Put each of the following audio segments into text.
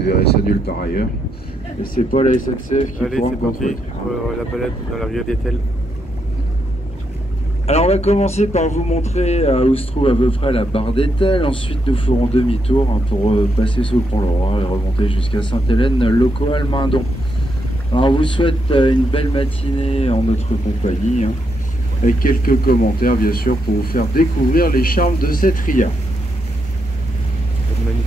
ne verrez ça nulle part ailleurs. Et c'est pas la SNCF qui Allez, pourra c'est me parti contrôler. pour la balade dans la rivière d'Etel. Alors on va commencer par vous montrer où se trouve à peu près la barre d'Etel. Ensuite nous ferons demi-tour pour passer sous le pont Leroy et remonter jusqu'à Sainte-Hélène, locaux Almindon. Alors on vous souhaite une belle matinée en notre compagnie, hein, avec quelques commentaires bien sûr pour vous faire découvrir les charmes de cette ria. Magnifique.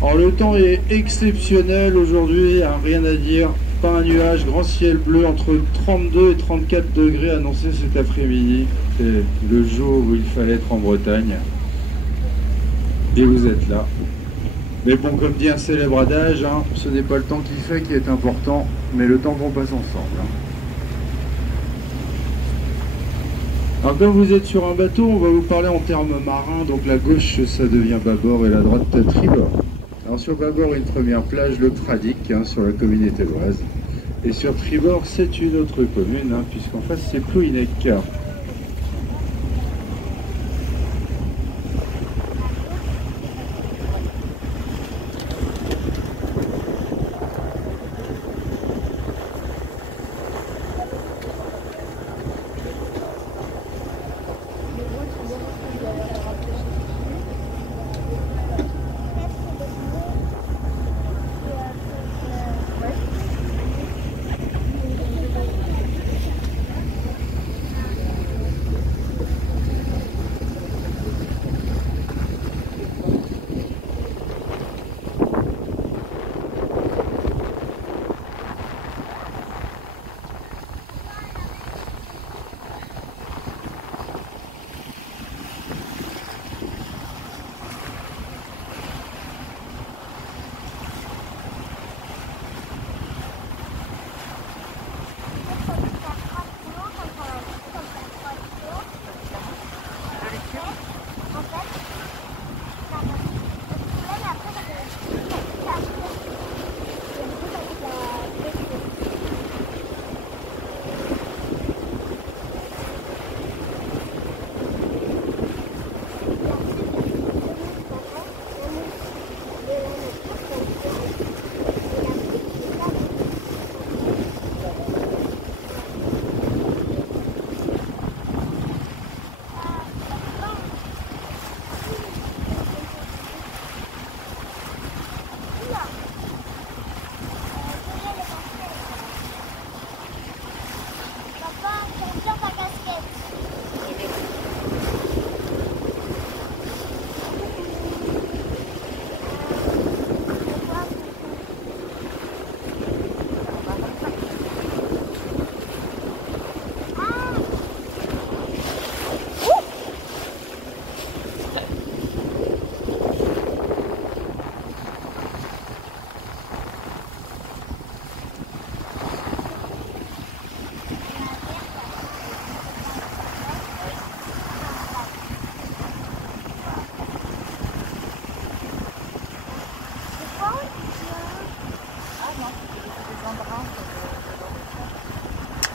Alors le temps est exceptionnel aujourd'hui, hein, rien à dire. Pas un nuage, grand ciel bleu, entre 32 et 34 degrés annoncé cet après-midi. C'est le jour où il fallait être en Bretagne. Et vous êtes là. Mais bon, comme dit un célèbre adage, hein, ce n'est pas le temps qu'il fait qui est important, mais le temps qu'on passe ensemble. Hein. Alors comme vous êtes sur un bateau, on va vous parler en termes marins. Donc la gauche, ça devient bâbord et la droite, tribord. Alors sur bâbord, une première plage, le Pradic, hein, sur la commune ételloise. Et sur tribord, c'est une autre commune, hein, puisqu'en face, c'est Plouhinec.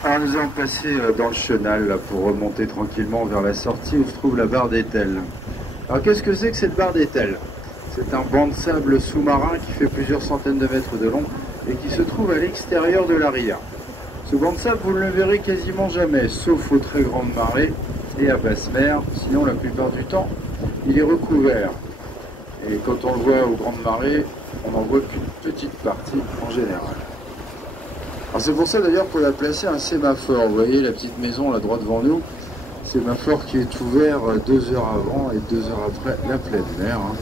Alors nous allons passer dans le chenal là, pour remonter tranquillement vers la sortie où se trouve la barre d'Etel. Alors qu'est-ce que c'est que cette barre d'Etel? C'est un banc de sable sous-marin qui fait plusieurs centaines de mètres de long et qui se trouve à l'extérieur de la ria. Ce banc de sable, vous ne le verrez quasiment jamais, sauf aux très grandes marées et à basse mer. Sinon, la plupart du temps, il est recouvert. Et quand on le voit aux grandes marées, on n'en voit qu'une petite partie en général. Alors c'est pour ça d'ailleurs qu'on a placé un sémaphore. Vous voyez la petite maison là droit devant nous, sémaphore qui est ouvert 2 heures avant et 2 heures après la pleine mer, hein,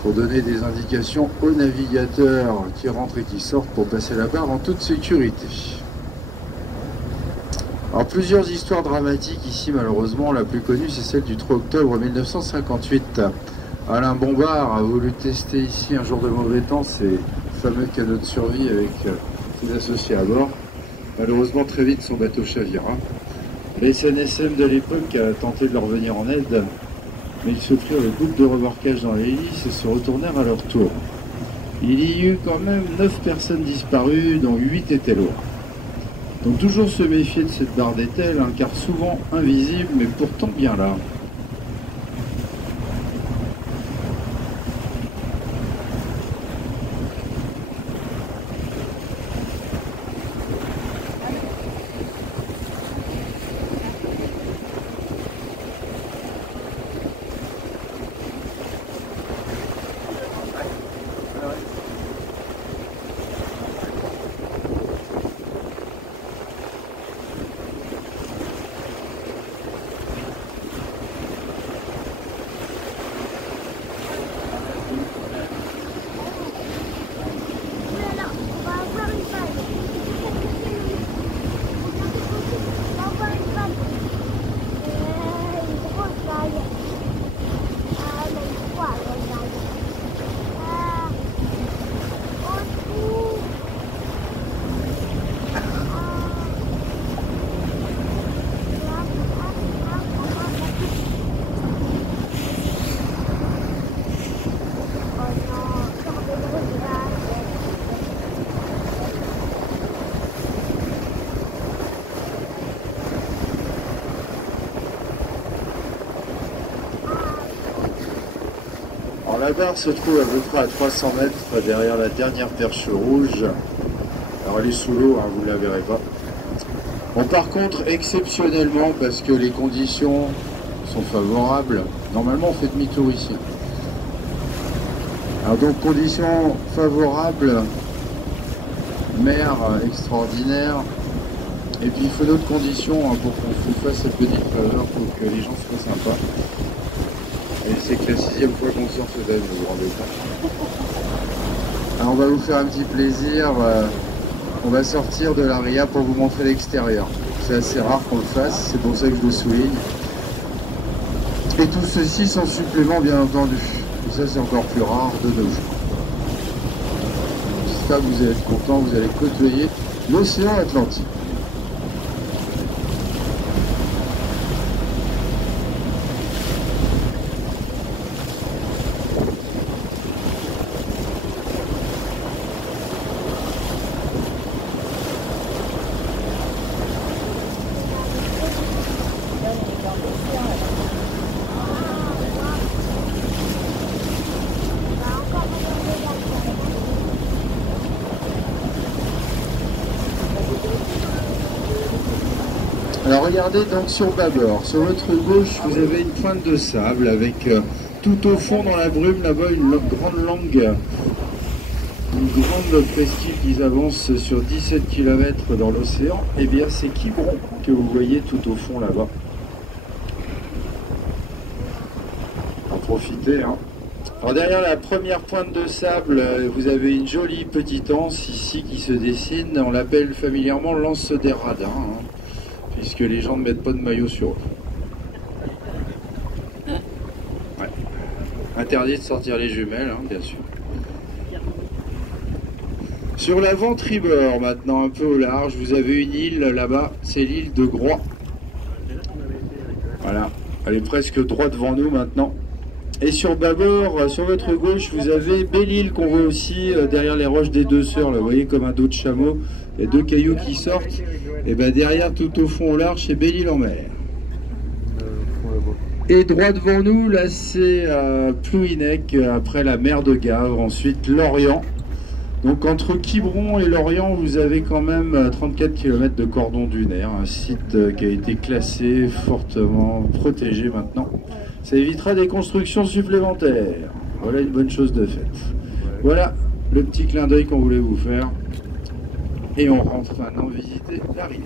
pour donner des indications aux navigateurs qui rentrent et qui sortent pour passer la barre en toute sécurité. Alors plusieurs histoires dramatiques ici malheureusement, la plus connue c'est celle du 3 octobre 1958. Alain Bombard a voulu tester ici un jour de mauvais temps ses fameux canaux de survie avec ses associés à bord. Malheureusement très vite son bateau chavira. La SNSM de l'époque a tenté de leur venir en aide, mais ils se prirent le groupe de remorquage dans l'hélice et se retournèrent à leur tour. Il y eut quand même 9 personnes disparues, dont 8 étaient loin. Donc toujours se méfier de cette barre d'Etel, hein, car souvent invisible, mais pourtant bien là. la barre se trouve à peu près à 300 mètres derrière la dernière perche rouge. Alors elle est sous l'eau, hein, vous ne la verrez pas. Bon, par contre, exceptionnellement, parce que les conditions sont favorables, normalement on fait demi-tour ici. Alors donc conditions favorables, mer extraordinaire, et puis il faut d'autres conditions hein, pour qu'on vous fasse cette petite faveur, pour que les gens soient sympas. Et c'est que la 6e fois qu'on sort ce dame, vous vous rendez compte. Alors on va vous faire un petit plaisir, on va sortir de l'aria pour vous montrer l'extérieur. C'est assez rare qu'on le fasse, c'est pour ça que je le souligne. Et tout ceci sans supplément bien entendu. Et ça c'est encore plus rare de nos jours. J'espère que vous allez être contents, vous allez côtoyer l'océan Atlantique. Alors regardez donc sur bâbord, sur votre gauche vous avez une pointe de sable avec tout au fond dans la brume là-bas une grande langue, une grande presqu'île qui avance sur 17 km dans l'océan. Et bien c'est Quiberon que vous voyez tout au fond là-bas. En profitez hein. Alors derrière la première pointe de sable, vous avez une jolie petite anse ici qui se dessine, on l'appelle familièrement l'anse des radins. Hein. Puisque les gens ne mettent pas de maillot sur eux. Ouais. Interdit de sortir les jumelles, hein, bien sûr. Sur l'avant tribord, maintenant un peu au large, vous avez une île là-bas, c'est l'île de Groix. Voilà, elle est presque droit devant nous maintenant. Et sur bâbord, sur votre gauche, vous avez Belle-Île qu'on voit aussi derrière les roches des Deux Sœurs. Là, vous voyez comme un dos de chameau, il y a deux cailloux qui sortent. Et bien derrière, tout au fond au large, c'est Belle-Île en mer. Et droit devant nous, là c'est Plouhinec, après la mer de Gavre, ensuite Lorient. Donc entre Quiberon et Lorient, vous avez quand même 34 km de cordon dunaire, un site qui a été classé, fortement protégé maintenant. Ça évitera des constructions supplémentaires. Voilà une bonne chose de faite. Voilà le petit clin d'œil qu'on voulait vous faire. Et on rentre maintenant visiter la rive.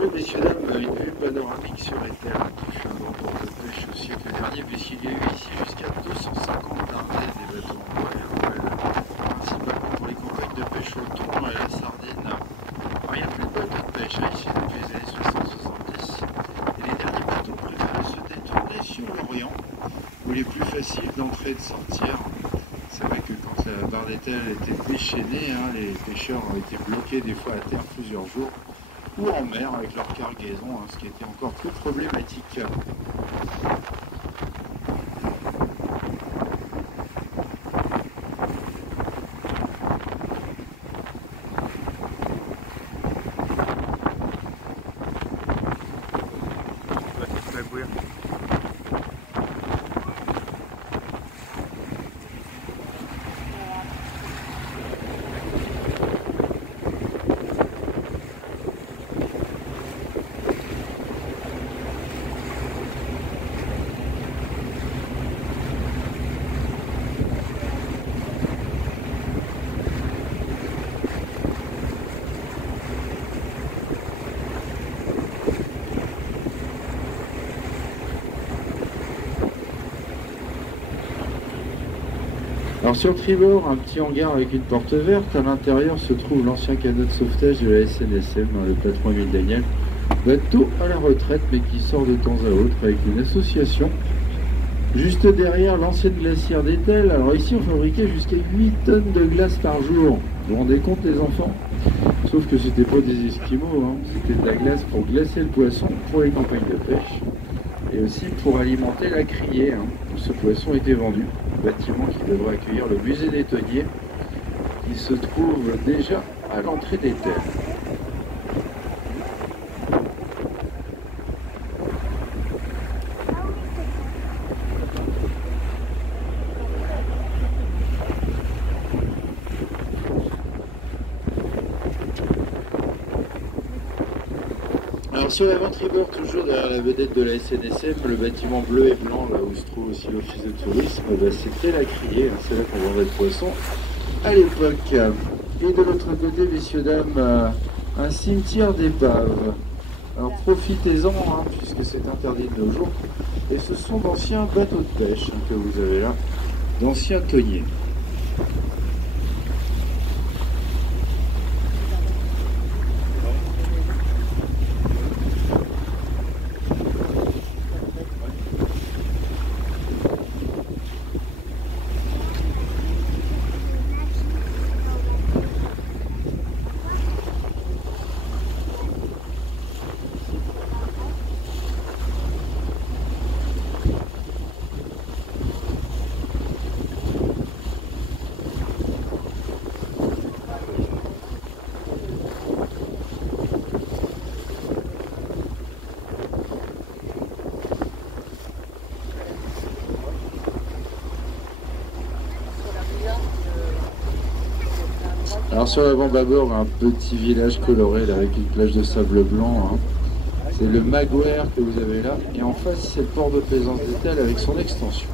bon, messieurs, dames, une vue panoramique sur Etel, qui fut un grand port de pêche au siècle dernier, puisqu'il y a eu ici jusqu'à 250 dindés des bateaux en bois et en voile, principalement pour les campagnes de pêche au thon et à la sardine. Alors, il n'y a plus de bateaux de pêche ici depuis les années 60-70, et les derniers bateaux préfèrent se détourner sur l'Orient, où il est plus facile d'entrer et de sortir. C'est vrai que quand la barre d'Etel était déchaînée, les pêcheurs ont été bloqués des fois à terre plusieurs jours, ou en mer avec leur cargaison, ce qui était encore plus problématique. Alors sur le tribord, un petit hangar avec une porte verte. À l'intérieur se trouve l'ancien canot de sauvetage de la SNSM dans le patron Émile Daniel. Bateau à la retraite mais qui sort de temps à autre avec une association. Juste derrière l'ancienne glacière d'Etel. Alors ici on fabriquait jusqu'à 8 tonnes de glace par jour. Vous vous rendez compte les enfants? Sauf que c'était pas des Esquimaux, c'était de la glace pour glacer le poisson pour les campagnes de pêche. Et aussi pour alimenter la criée. Ce poisson était vendu. Bâtiment qui devrait accueillir le musée des Tonniers, qui se trouve déjà à l'entrée d'Etel. Alors sur l'avant-tribord, toujours derrière la vedette de la SNSM, le bâtiment bleu et blanc, là où se trouve aussi l'office de tourisme, c'était la criée, c'est là qu'on vendait le poisson à l'époque. Et de l'autre côté, messieurs, dames, un cimetière d'épaves. Alors profitez-en, puisque c'est interdit de nos jours. Et ce sont d'anciens bateaux de pêche que vous avez là, d'anciens tonniers. Alors sur l'avant-bâbord, un petit village coloré là, avec une plage de sable blanc. C'est le Maguire que vous avez là. Et en face, c'est le port de plaisance d'Etel avec son extension.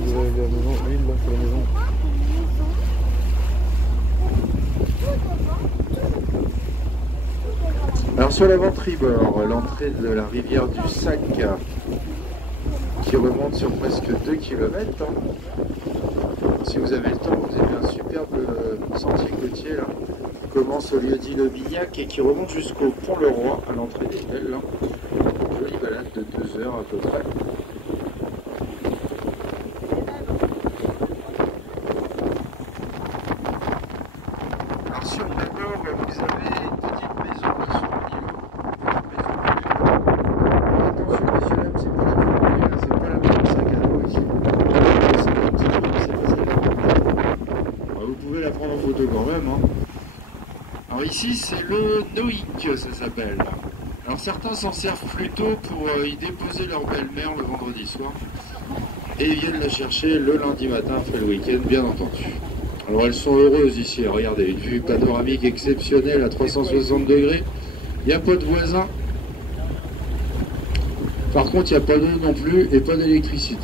l'entrée de la maison, l'île là, sur la maison. Alors sur l'avant-tribord, l'entrée de la rivière du Sac qui remonte sur presque 2 km. Si vous avez le temps, vous avez un superbe sentier côtier là, qui commence au lieu-dit Le Bignac et qui remonte jusqu'au pont Le Roi à l'entrée d'Étel. Jolie balade de 2 heures à peu près. Alors sur le bord, vous avez une petite maison qui sont au niveau. Attention messieurs dames, c'est pas la même, c'est pas la même sac à dos ici. C'est la petite truc, c'est pas celle-là. Vous pouvez la prendre en photo quand même. Hein. Alors ici c'est le Noïc, ça s'appelle. Alors certains s'en servent plutôt pour y déposer leur belle-mère le vendredi soir. Et ils viennent la chercher le lundi matin après le week-end, bien entendu. Alors elles sont heureuses ici, regardez, une vue panoramique exceptionnelle à 360 degrés. Il n'y a pas de voisins. Par contre, il n'y a pas d'eau non plus et pas d'électricité.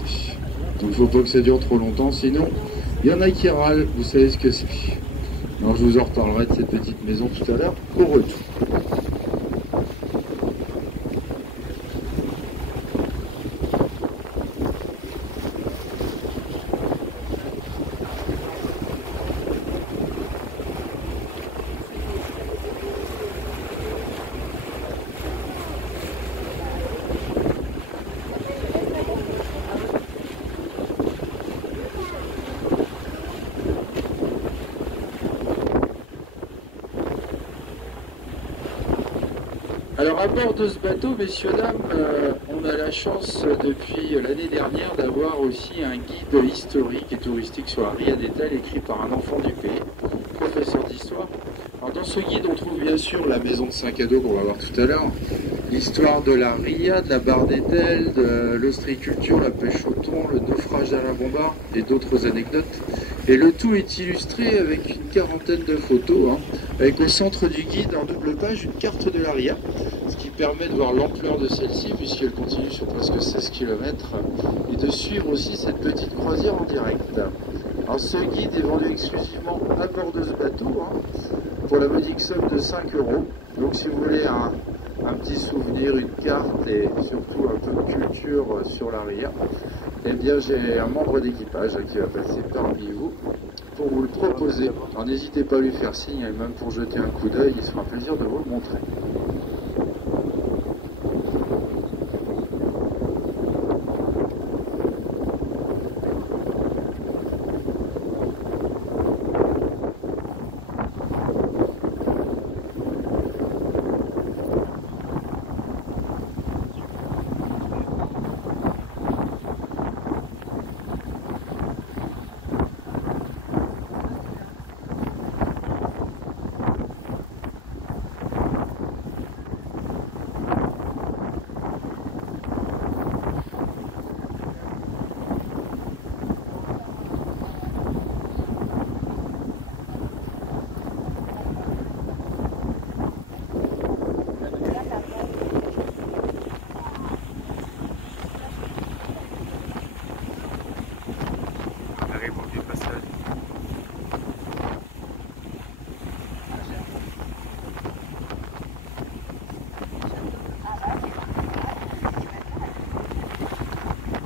Donc il ne faut pas que ça dure trop longtemps, sinon il y en a qui râlent, vous savez ce que c'est. Alors je vous en reparlerai de cette petite maison tout à l'heure au retour. Alors à bord de ce bateau, messieurs, dames, on a la chance depuis l'année dernière d'avoir aussi un guide historique et touristique sur la Ria d'Étel écrit par un enfant du pays, professeur d'histoire. Alors dans ce guide, on trouve bien sûr la maison de Saint-Cado qu'on va voir tout à l'heure, l'histoire de la Ria, de la barre d'Étel, de l'ostréiculture, la pêche au thon, le naufrage d'Alain Bombard et d'autres anecdotes. Et le tout est illustré avec une quarantaine de photos, hein, avec au centre du guide en double page une carte de la Ria, ce qui permet de voir l'ampleur de celle-ci puisqu'elle continue sur presque 16 km et de suivre aussi cette petite croisière en direct. Alors ce guide est vendu exclusivement à bord de ce bateau, hein, pour la modique somme de 5 €. Donc si vous voulez un petit souvenir, une carte et surtout un peu de culture sur la Ria, eh bien j'ai un membre d'équipage qui va passer parmi vous pour vous le proposer. Alors n'hésitez pas à lui faire signe et même pour jeter un coup d'œil, il sera un plaisir de vous le montrer.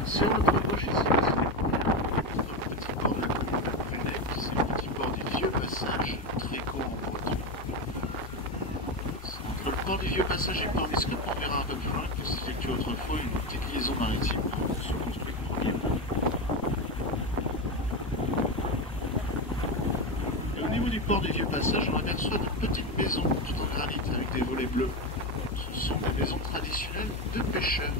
Sur notre gauche ici, notre petit port de la commune de Prunay, c'est le petit port du Vieux Passage, très court en breton. Entre le port du Vieux Passage et Port Biscuit, on verra un peu plus loin que s'effectue autrefois une petite liaison maritime se construite premièrement. Et au niveau du port du Vieux Passage, on aperçoit de petites maisons toutes en granit avec des volets bleus. Ce sont des maisons traditionnelles de pêcheurs.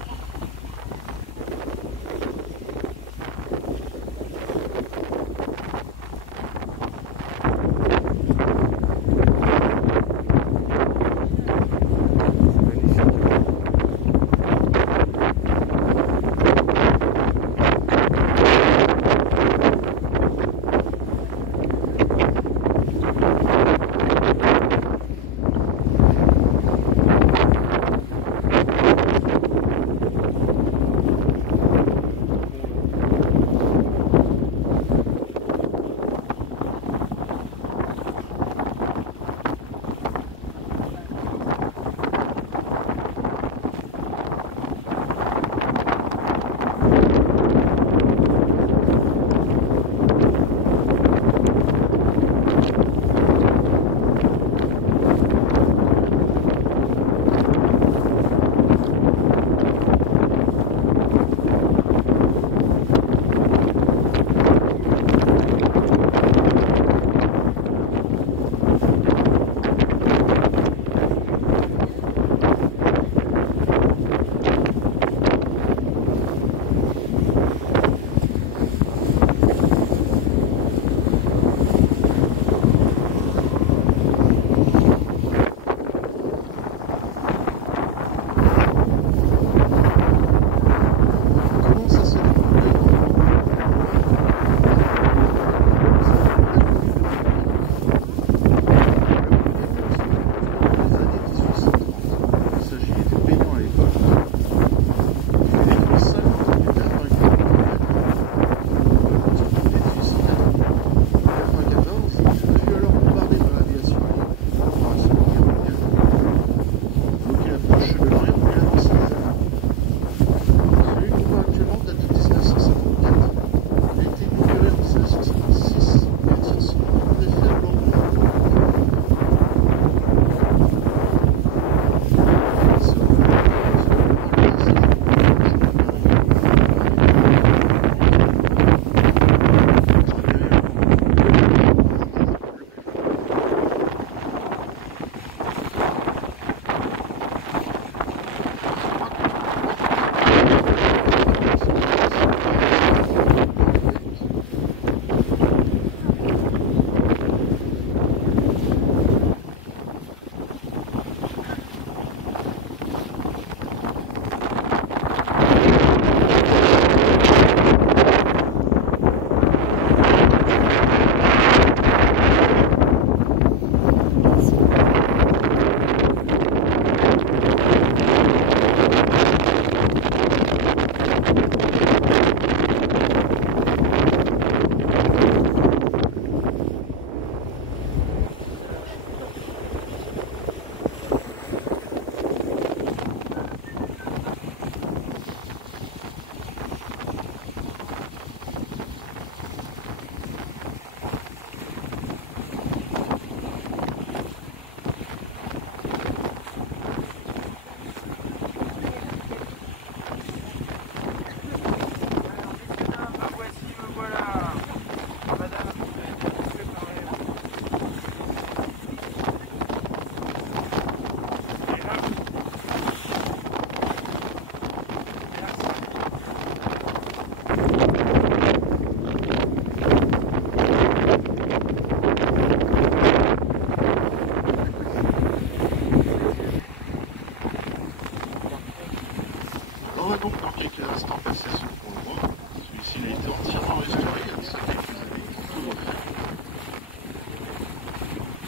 On va donc dans quelques instants passer sur le pont droit. Celui-ci a été entièrement restauré il y a de ça quelques années, tout refait.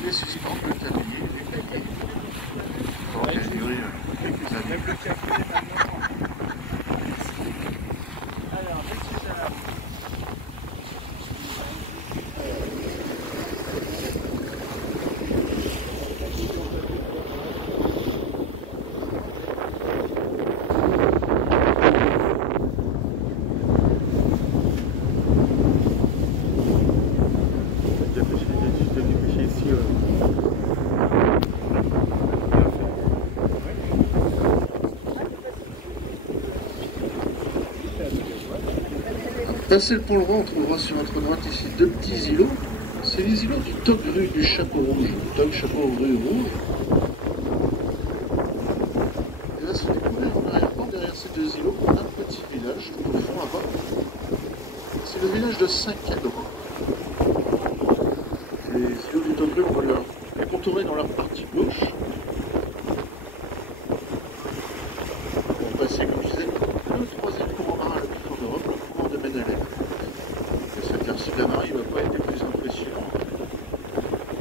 Les suspentes, le tablier, les paliers. Donc il a duré quelques années. Passer le pont le roi, on trouvera sur notre droite ici deux petits îlots. C'est les îlots du Tog rue du Chapeau Rouge. Tog Chapeau rue Rouge. Et là se découvrir en arrière-plan derrière ces deux îlots un petit village tout au fond là-bas. C'est le village de Saint-Cadran. Les îlots du Tog rue, on va les contourer dans leur partie gauche. On va passer, comme je disais, le troisième courant marin le plus fort d'Europe, le courant de Menalem. Et cette heure-ci de la marée, il ne va pas être des plus impressionnants.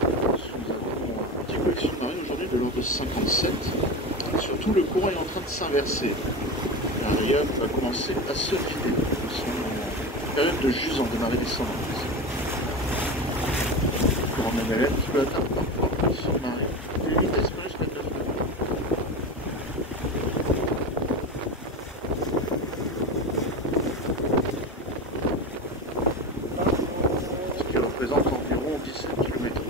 Nous avons une petite collection de marée aujourd'hui de l'ordre de 57. Et surtout, le courant est en train de s'inverser. La rayade va commencer à se vider. Nous sommes en période de jusant, de marée descendante. Le courant Menalem qui peut atteindre parfois son marée. Des vitesses plus jusqu'à 9 nœuds. Ce qui représente environ 17 km/h.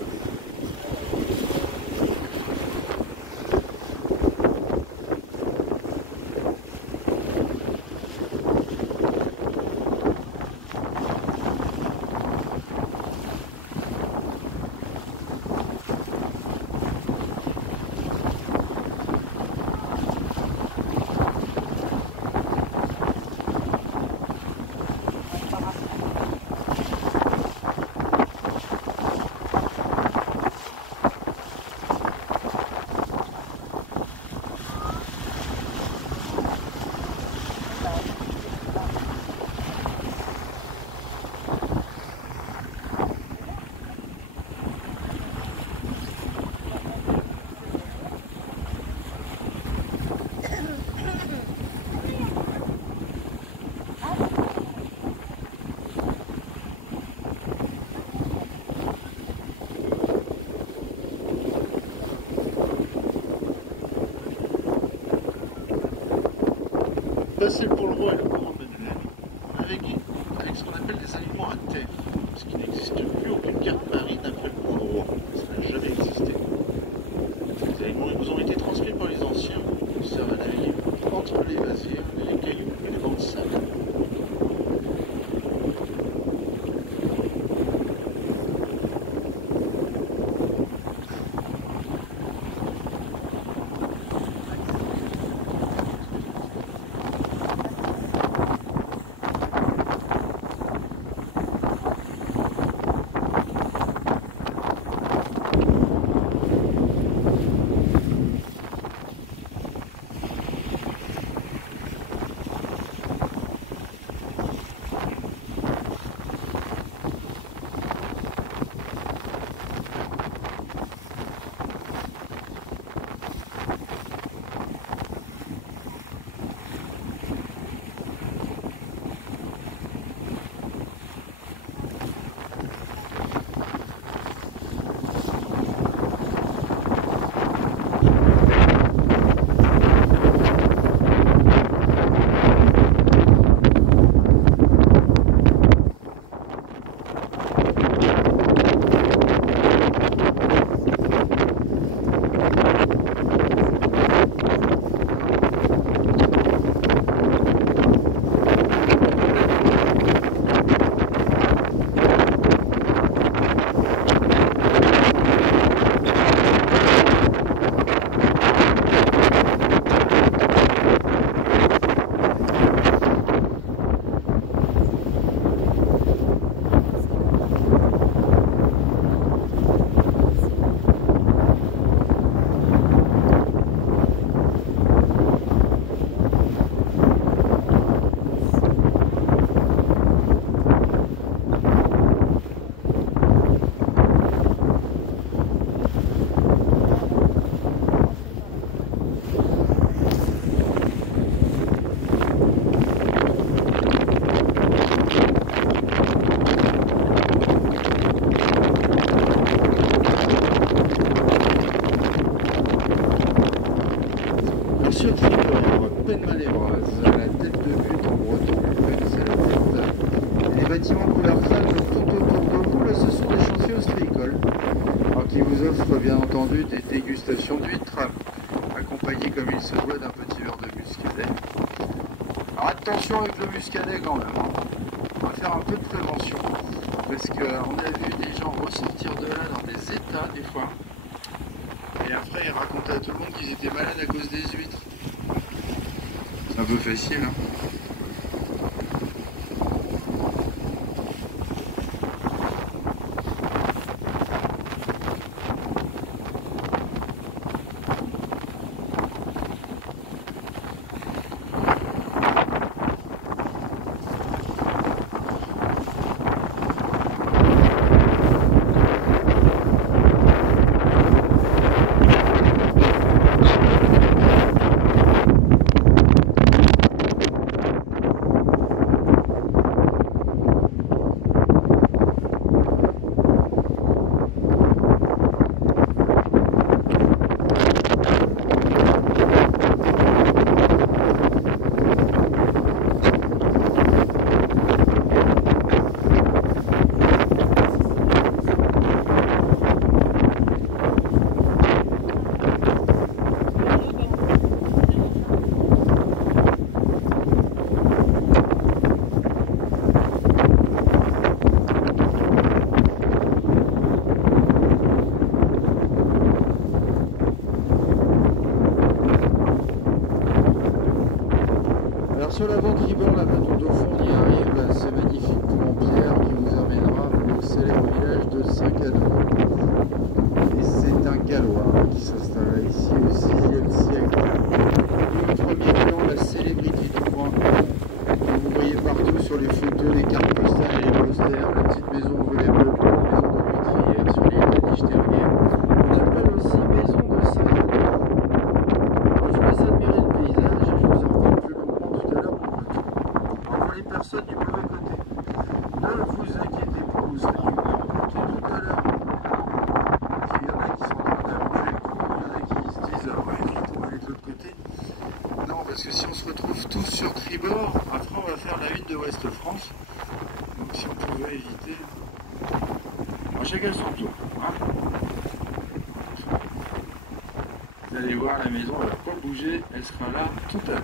Passer le pont le roi et le courant de Menalem, on navigue avec ce qu'on appelle des aliments à terre, parce qu'il n'existe plus aucune carte marine après le pont le roi. Ça n'a jamais existé. Les aliments ils nous ont été transmis par les anciens, qui servent à naviguer entre les vasières, les cailloux et les bancs de sable. Fontaine-Malébras, la tête de butte en breton, vous connaissez la tête. Les bâtiments couleur crâne tout autour de vous, là ce sont des chantiers ostréicoles, alors qui vous offrent bien entendu des dégustations d'huîtres, accompagnées comme il se doit d'un petit verre de muscadet. Alors attention avec le muscadet quand même, hein. On va faire un peu de prévention, parce qu'on a vu des gens ressortir de là dans des états des fois, et après ils racontaient à tout le monde qu'ils étaient malades à cause des huîtres. C'est un peu facile, hein. Sur l'avant-tribord, la bateau Dauphin, on y arrive, c'est magnifique pont en pierre qui vous amènera au célèbre village de Saint-Cador. Et c'est un gallois qui s'installa ici au 6e siècle. Le premier plan, la célébrité du coin. Vous voyez partout sur les photos, les cartes postales et les posters, la petite maison au volet bleu, la maison de Lutrière sur l'île de Dichterguet. On appelle aussi maison de Saint-Cador. Alors, je vous laisse admirer le paysage et je vous en reparle plus longuement tout à l'heure. Les personnes du mauvais côté. Ne vous inquiétez pas, vous serez du bon côté tout à l'heure. Il y en a qui sont en train d'allonger le coup, il y en a qui se disent ah ouais, vite, on va aller de l'autre côté. Non, parce que si on se retrouve tous sur tribord, après on va faire la une de Ouest France. Donc si on pouvait éviter. Alors chacun son tour. Hein. Vous allez voir, la maison, elle ne va pas bouger, elle sera là tout à l'heure.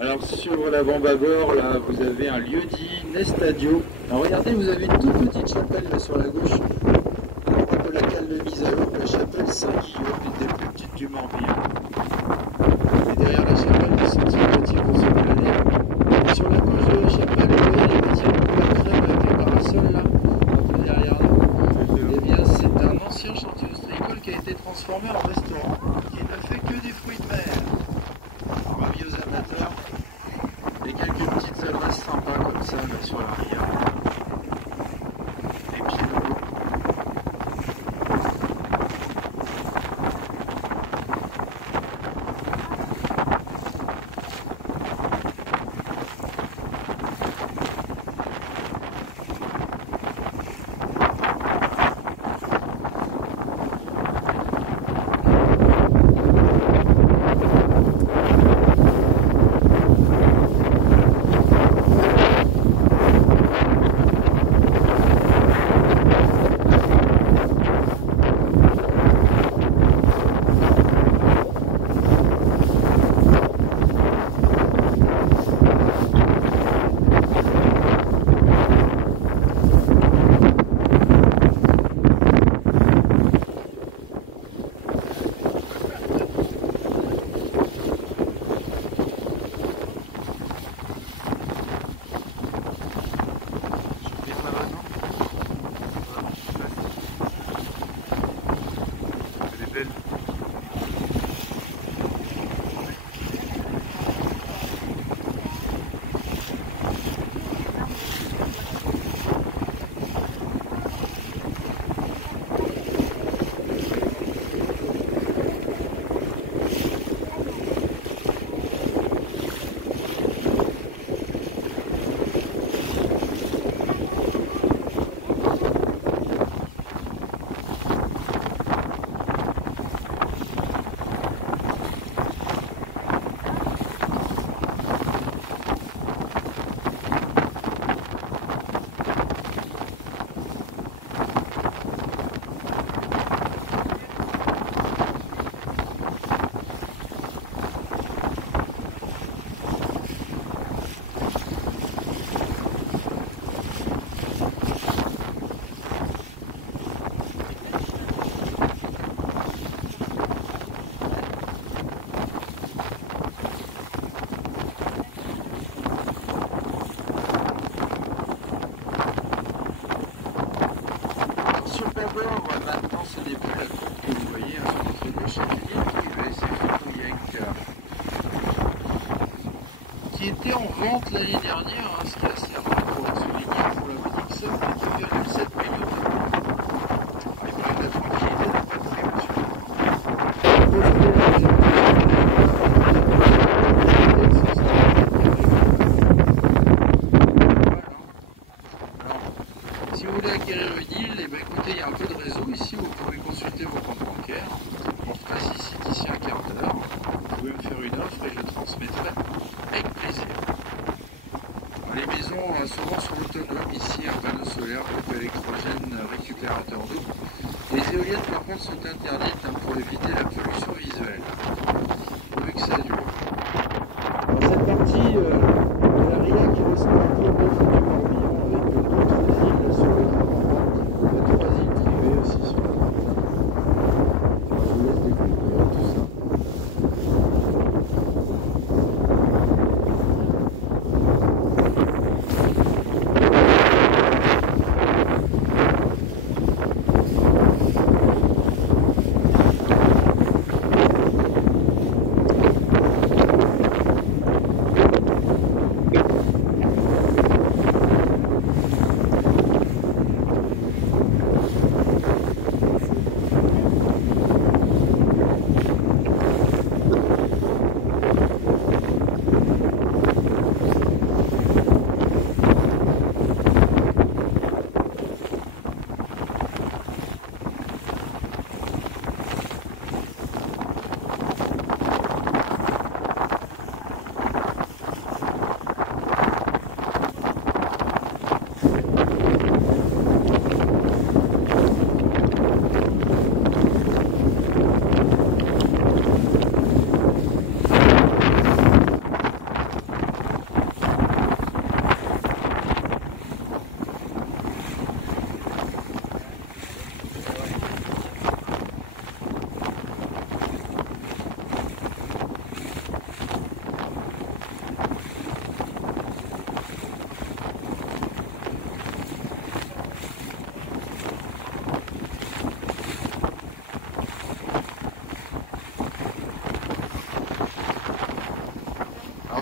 Alors sur l'avant-bâbord, là, vous avez un lieu-dit Nestadio. Alors regardez, vous avez une toute petite chapelle là sur la gauche, à droite de laquelle de mise à l'eau. La chapelle Saint-Guillaume, une des plus petites du Morbihan. Et derrière la chapelle, des sentiers bâtis pour se balader. Et sur la gauche de la chapelle, vous voyez les bâtiments de la crème avec les parasols là, un peu derrière là. Eh bien, c'est un ancien chantier ostréicole qui a été transformé en restaurant, qui ne fait que des fruits de mer. Alors, avis aux amateurs, et quelques petites adresses sympas comme ça là, sur la rivière. Les pieds de l'eau. Maintenant, ce n'est plus la côte que vous voyez sur notre gauche, c'est une île privée, c'est Fouillec, qui était en vente l'année dernière, ce qui est assez rare pour la souligner, pour la boutique somme de 2,7 millions d'euros. Mais quand même, la tranquillité n'a pas très si vous voulez acquérir une île, eh bien, écoutez, il y a un peu de réseau ici, vous pouvez consulter vos comptes bancaires. On fera d'ici un quart d'heure. Vous pouvez me faire une offre et je transmettrai avec plaisir. Les maisons souvent sont autonomes, ici un panneau solaire, groupe électrogène, récupérateur d'eau. Les éoliennes par contre sont interdites pour éviter la pollution visuelle. Pourvu que ça dure. Dans cette partie de la Ria qui ressemble un peu au golfe du Morbihan avec d'autres îles sur le Trabant, il y a 3 îles privées aussi sur la partie. Je vous laisse découvrir tout ça.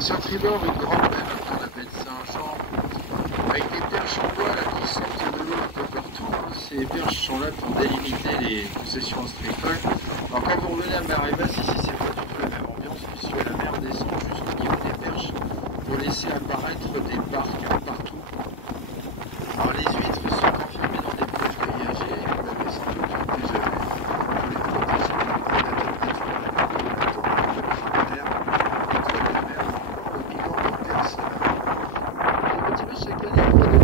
Sur tribord, une grande benne, on appelle ça un champ, avec des perches en bois là, qui sortent de l'eau un peu partout. Hein. Ces perches sont là pour délimiter les concessions ostréicoles. Alors quand vous revenez à marée basse, ici c'est pas du tout la même ambiance, puisque la mer descend jusqu'au niveau des perches pour laisser apparaître des parcs hein, partout. Alors les huîtres sont enfermées dans des poches grillagées, et vous l'avez sans doute déjà vu, pour les protéger des prédateurs naturels, contre la mer, le migrant de personne. Les motivés chaque année pour de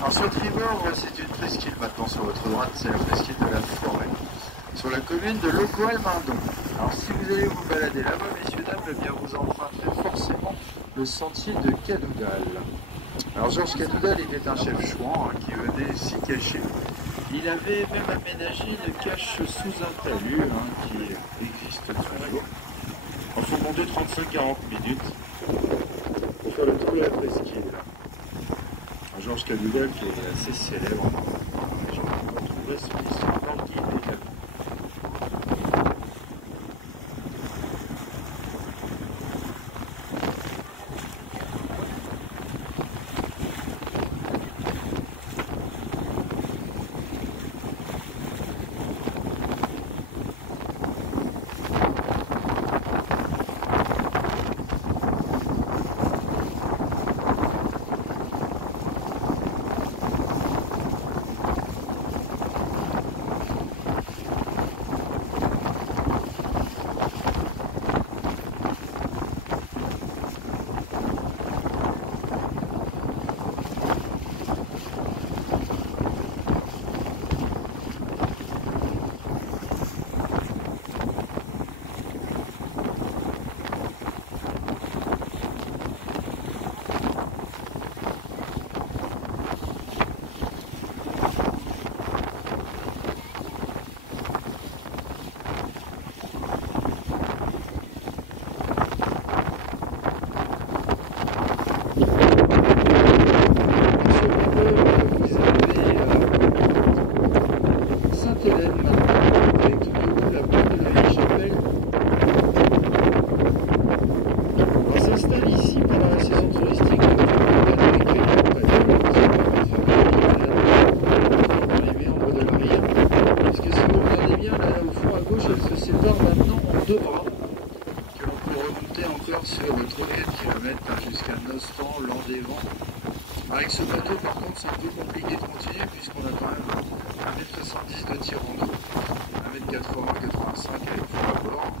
Alors sur le tribord, c'est une presqu'île maintenant sur votre droite, c'est la presqu'île de la Forêt, sur la commune de Locoal-Mindon. Alors si vous allez vous balader là-bas, messieurs, dames, eh bien vous emprunterez forcément le sentier de Cadoudal. Alors Georges Cadoudal était un chef chouan qui venait s'y cacher. Il avait même aménagé une cache sous un talus qui existe toujours. En faut compter 35-40 minutes pour faire le tour de la presqu'île. Georges Cadoudal qui est assez célèbre. Les gens vont retrouver son histoire dans le guide également. km jusqu'à Nostan, lent des vents. Avec ce bateau, par contre, c'est un peu compliqué de continuer puisqu'on a quand même 1,70 m de tir en eau, 1,80 m avec fond à bord.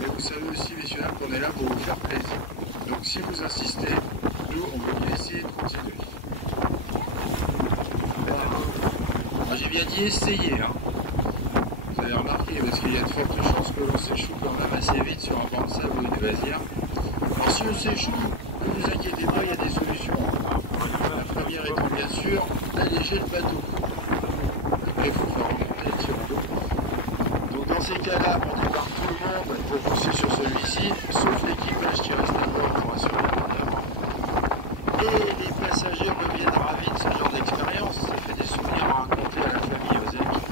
Mais vous savez aussi, messieurs, qu'on est là pour vous faire plaisir. Donc si vous insistez, nous, on va bien essayer de continuer. J'ai bien dit essayer, hein. Vous avez remarqué, parce qu'il y a de fortes chances que l'on s'échoue quand même assez vite sur un banc de sable ou une vasière. Alors si on s'échoue, ne vous inquiétez pas, il y a des solutions. La première étant bien sûr alléger le bateau. Après, il faut faire remonter le tir d'eau. Donc dans ces cas-là, on débarque tout le monde pour pousser sur celui-ci, sauf l'équipage qui reste à bord pour assurer la manœuvre. Et les passagers reviennent ravis de ce genre d'expérience. Ça fait des souvenirs à raconter à la famille et aux amis.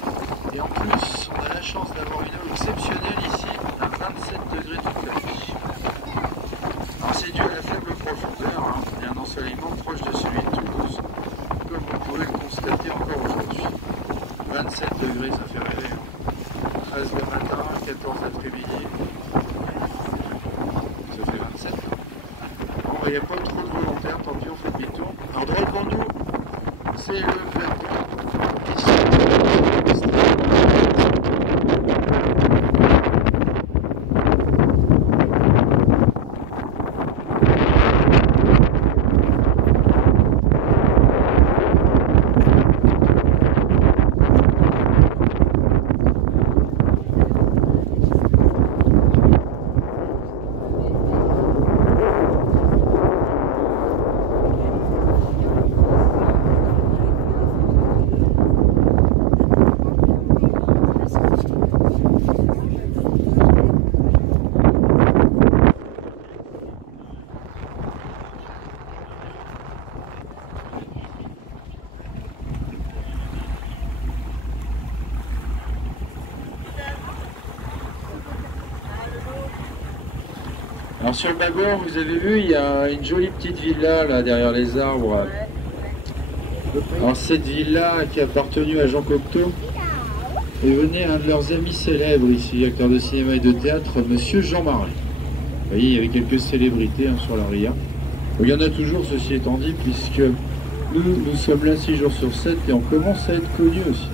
Et en plus, on a la chance d'avoir une eau exceptionnelle ici, à 27 degrés toute la nuit. Alors c'est dû à la faible profondeur, hein, et un ensoleillement proche de celui de Toulouse, comme vous pouvez le constater encore aujourd'hui. 27 degrés, ça fait rêver. Hein. 13 le matin, 14 l'après-midi. Ça fait 27. Bon, il n'y a pas trop de volontaires, tant pis, on fait demi-tour. Alors droit devant nous, c'est le bateau. Alors sur le bâbord, vous avez vu, il y a une jolie petite villa là derrière les arbres. Alors cette villa qui a appartenu à Jean Cocteau est venue un de leurs amis célèbres ici, acteur de cinéma et de théâtre, Monsieur Jean Marais. Vous voyez, il y avait quelques célébrités hein, sur la ria. Il y en a toujours, ceci étant dit, puisque nous sommes là 6 jours sur 7 et on commence à être connus aussi.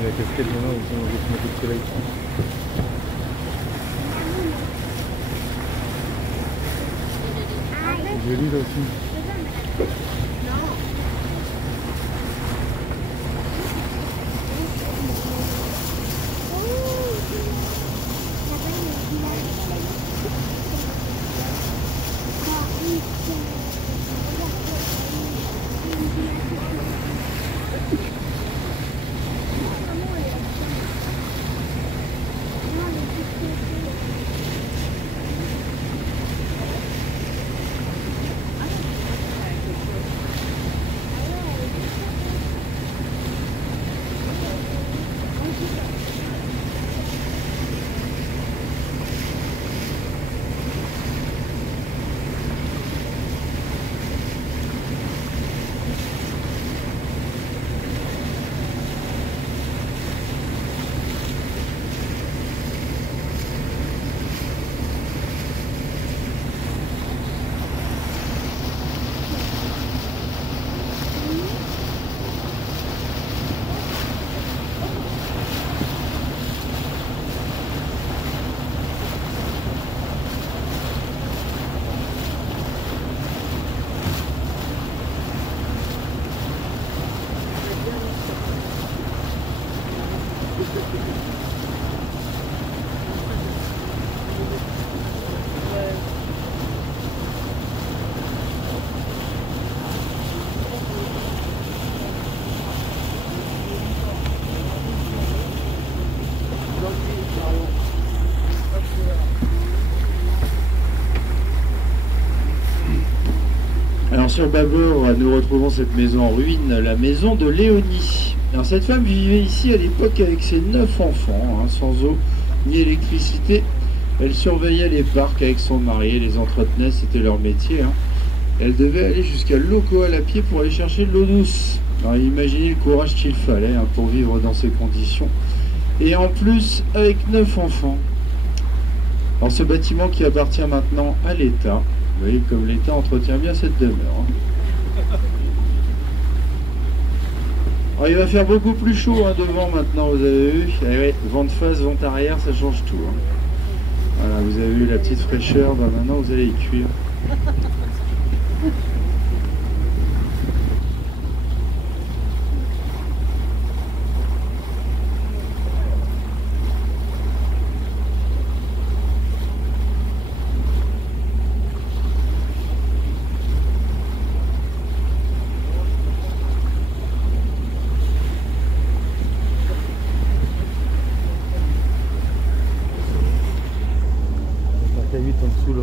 On a casqué maintenant, ils ont juste mis de soleil. C'est joli là aussi. sur bâbord, nous retrouvons cette maison en ruine, la maison de Léonie. Alors cette femme vivait ici à l'époque avec ses 9 enfants, sans eau ni électricité. Elle surveillait les parcs avec son mari, les entretenait, c'était leur métier. Elle devait aller jusqu'à Locoal à pied pour aller chercher de l'eau douce. Alors imaginez le courage qu'il fallait pour vivre dans ces conditions. Et en plus, avec 9 enfants. Alors ce bâtiment qui appartient maintenant à l'État, vous voyez comme l'État entretient bien cette demeure. Alors il va faire beaucoup plus chaud devant maintenant, vous avez vu. Ouais, vent de face, vent arrière, ça change tout. Voilà, vous avez vu la petite fraîcheur, maintenant vous allez y cuire. La K8 en dessous là.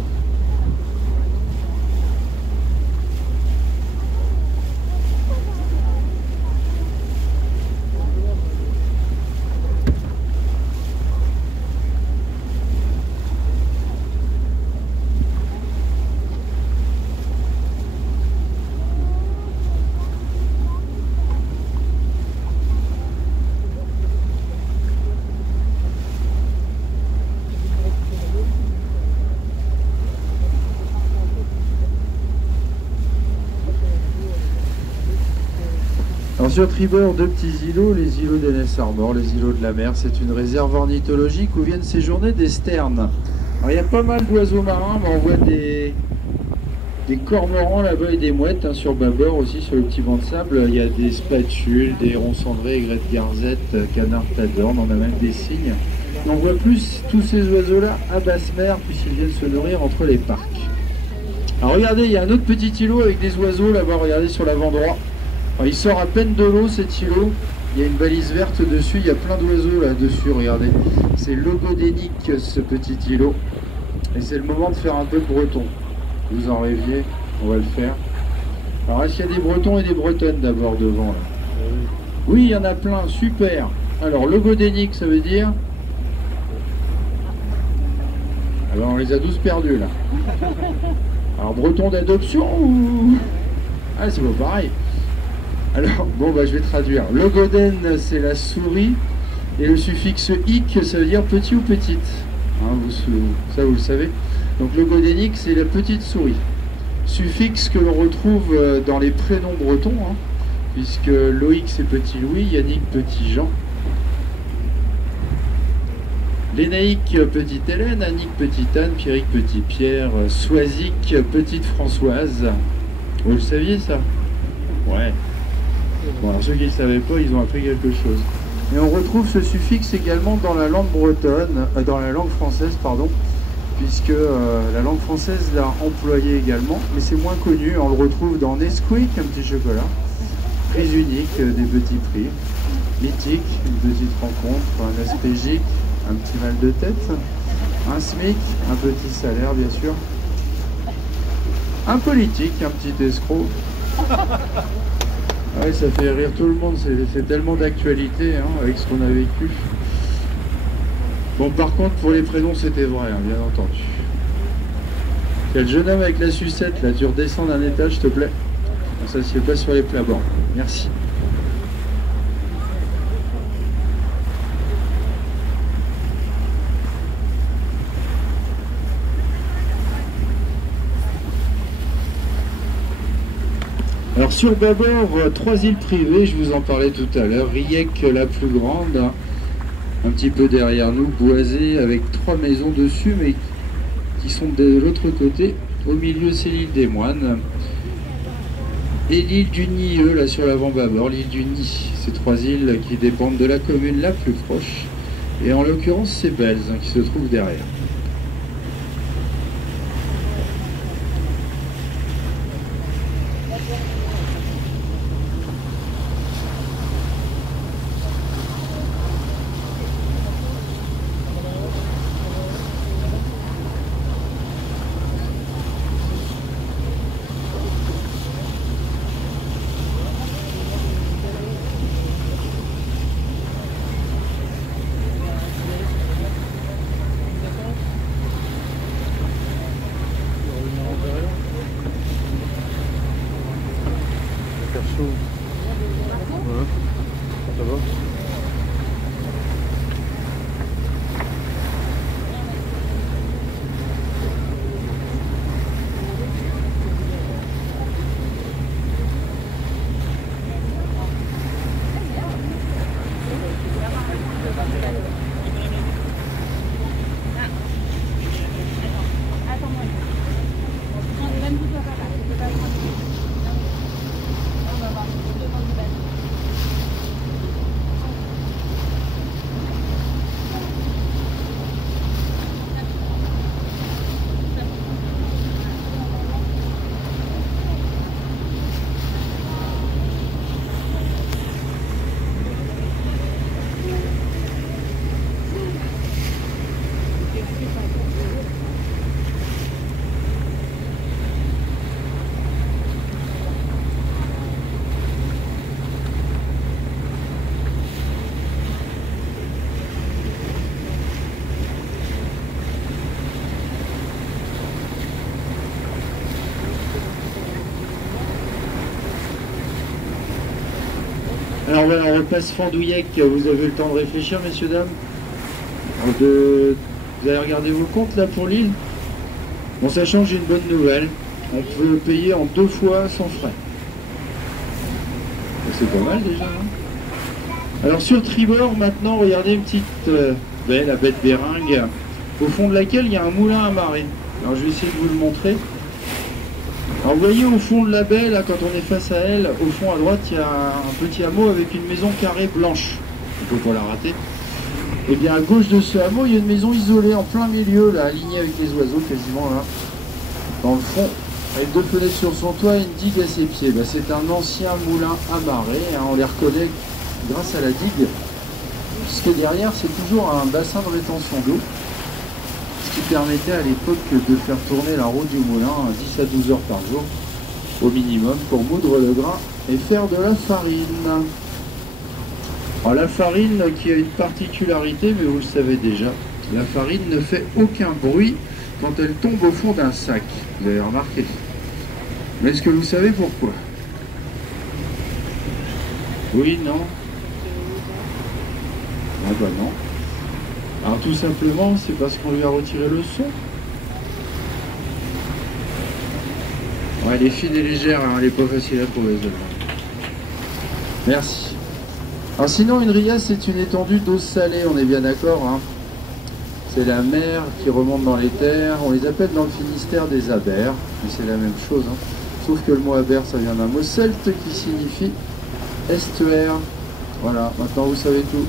Alors sur tribord, 2 petits îlots, les îlots d'Ennes Arbor, les îlots de la mer. C'est une réserve ornithologique où viennent séjourner des sternes. Alors il y a pas mal d'oiseaux marins, mais on voit des cormorans là-bas et des mouettes sur bâbord aussi, sur le petit banc de sable. Il y a des spatules, des hérons cendrés, aigrettes garzettes, canards tadornes, on a même des cygnes. Et on voit plus tous ces oiseaux-là à basse mer, puisqu'ils viennent se nourrir entre les parcs. Alors regardez, il y a un autre petit îlot avec des oiseaux là-bas, regardez sur l'avant droit. Alors, il sort à peine de l'eau cet îlot, il y a une balise verte dessus, il y a plein d'oiseaux là-dessus, regardez. C'est logodénique ce petit îlot. Et c'est le moment de faire un peu de breton. Vous en rêviez, on va le faire. Alors est-ce qu'il y a des bretons et des bretonnes d'abord devant là? Oui, il y en a plein, super. Alors logodénique ça veut dire... Alors on les a 12 perdus là. Alors breton d'adoption ou... Ah c'est pas pareil. Alors, bon, je vais traduire. Logoden, c'est la souris, et le suffixe ic, ça veut dire petit ou petite. Ça, vous le savez. Donc, logodénique, c'est la petite souris. Suffixe que l'on retrouve dans les prénoms bretons, puisque Loïc, c'est petit Louis, Yannick, petit Jean. Lénaïque, petite Hélène, Annick, petite Anne, Pierrick, petit Pierre, Soisic, petite Françoise. Vous le saviez, ça? Ouais. Bon, alors ceux qui ne savaient pas, ils ont appris quelque chose. Et on retrouve ce suffixe également dans la langue bretonne, dans la langue française, pardon, puisque la langue française l'a employé également, mais c'est moins connu. On le retrouve dans Nesquik, un petit chocolat, prix unique, des petits prix, mythique, une petite rencontre, un aspégique, un petit mal de tête, un SMIC, un petit salaire bien sûr, un politique, un petit escroc. Ouais, ça fait rire tout le monde, c'est tellement d'actualité avec ce qu'on a vécu. Bon, par contre, pour les prénoms, c'était vrai, bien entendu. Quel jeune homme avec la sucette, là, tu redescends d'un étage, s'il te plaît. Ça ne se fait pas sur les plats-bancs. Merci. Alors sur bâbord, 3 îles privées, je vous en parlais tout à l'heure. Riec la plus grande, un petit peu derrière nous, boisée, avec 3 maisons dessus, mais qui sont de l'autre côté. Au milieu, c'est l'île des Moines. Et l'île du Nid, là sur l'avant-bâbord, l'île du Nid. Ces 3 îles qui dépendent de la commune la plus proche. Et en l'occurrence, c'est Belz qui se trouve derrière. Alors voilà, on repasse Fandouillec. Vous avez eu le temps de réfléchir, messieurs, dames? Vous avez regardé vos comptes là pour l'île? Bon, sachant que j'ai une bonne nouvelle. On peut payer en 2 fois sans frais. C'est pas mal déjà, hein? Alors sur tribord, maintenant, regardez une petite baie, la baie de Béringue, au fond de laquelle il y a un moulin à marée. Alors je vais essayer de vous le montrer. Alors vous voyez au fond de la baie, là, quand on est face à elle, au fond à droite, il y a un petit hameau avec une maison carrée blanche. Il ne faut pas la rater. Et bien à gauche de ce hameau, il y a une maison isolée en plein milieu, là, alignée avec les oiseaux quasiment là. Dans le fond, avec 2 fenêtres sur son toit et une digue à ses pieds. Ben, c'est un ancien moulin à marée, hein, on les reconnaît grâce à la digue. Ce qui est derrière, c'est toujours un bassin de rétention d'eau, ce qui permettait à l'époque de faire tourner la roue du moulin 10 à 12 heures par jour, au minimum, pour moudre le grain et faire de la farine. Alors la farine qui a une particularité, mais vous le savez déjà, la farine ne fait aucun bruit quand elle tombe au fond d'un sac. Vous avez remarqué. Mais est-ce que vous savez pourquoi? Oui, non? Ah bah non. Alors tout simplement, c'est parce qu'on lui a retiré le son. Ouais, elle est fine et légère, hein, elle est pas facile à trouver celle-là. Merci. Alors sinon, une ria, c'est une étendue d'eau salée, on est bien d'accord, hein. C'est la mer qui remonte dans les terres. On les appelle dans le Finistère des abers, mais c'est la même chose, hein. Sauf que le mot aber, ça vient d'un mot celte qui signifie estuaire. Voilà, maintenant vous savez tout.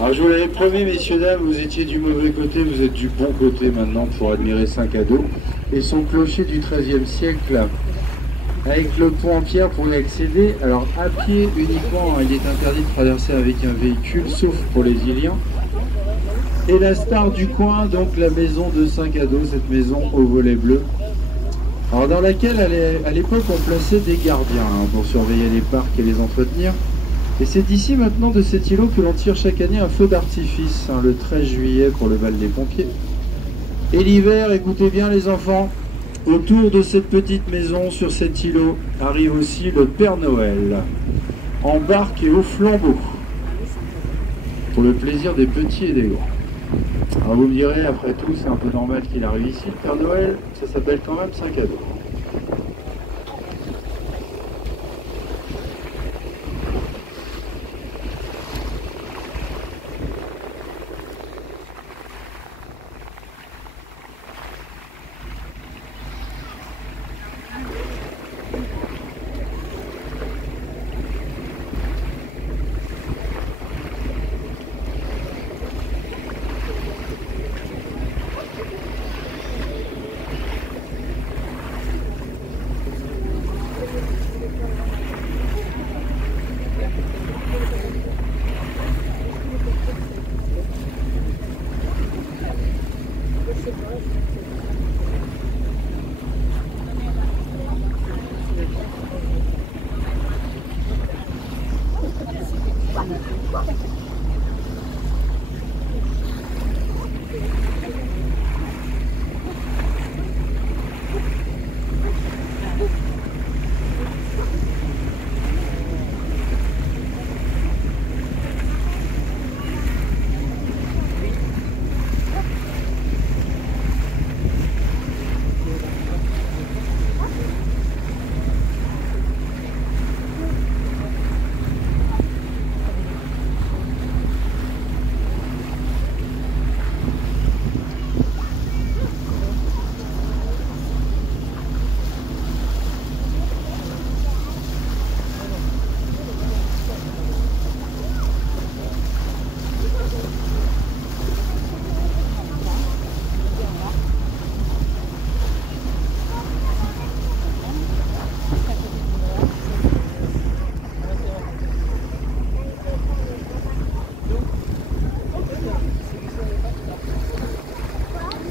Alors je vous l'avais promis, messieurs, dames, vous étiez du mauvais côté, vous êtes du bon côté maintenant pour admirer Saint-Cado et son clocher du XIIIe siècle avec le pont en pierre pour y accéder. Alors à pied uniquement, il est interdit de traverser avec un véhicule, sauf pour les Iliens. Et la star du coin, donc la maison de Saint-Cado, cette maison au volet bleu. Alors dans laquelle à l'époque on plaçait des gardiens hein, pour surveiller les parcs et les entretenir. Et c'est d'ici maintenant de cet îlot que l'on tire chaque année un feu d'artifice, hein, le 13 juillet pour le bal des pompiers. Et l'hiver, écoutez bien les enfants, autour de cette petite maison, sur cet îlot, arrive aussi le Père Noël, en barque et au flambeau, pour le plaisir des petits et des grands. Alors vous me direz, après tout, c'est un peu normal qu'il arrive ici, le Père Noël, ça s'appelle quand même Saint-Cado.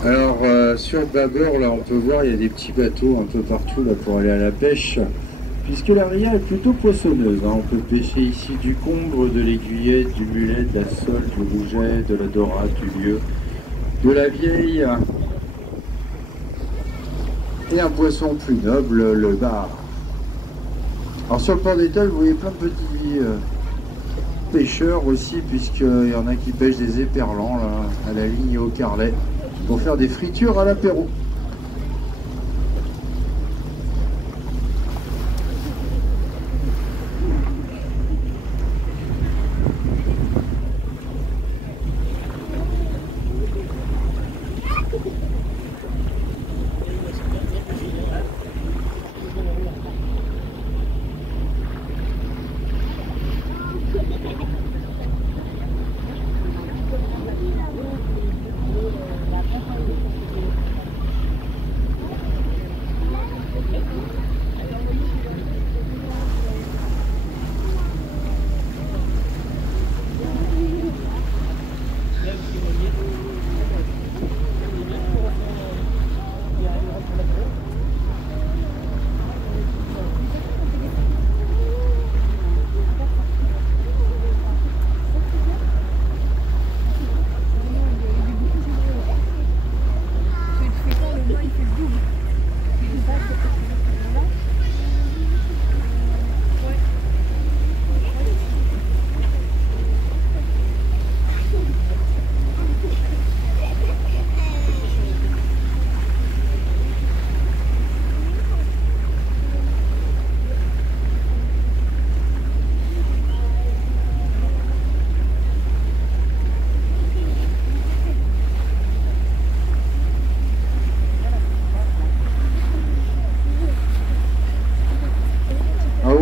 Alors sur le bâbord, là on peut voir il y a des petits bateaux un peu partout là pour aller à la pêche, puisque la ria est plutôt poissonneuse, hein. On peut pêcher ici du congre, de l'aiguillette, du mulet, de la sole, du rouget, de la dorade, du lieu, de la vieille et un poisson plus noble, le bar. Alors sur le port d'Étole, vous voyez plein de petits pêcheurs aussi, puisqu'il y en a qui pêchent des éperlans là, à la ligne et au carlet, pour faire des fritures à l'apéro.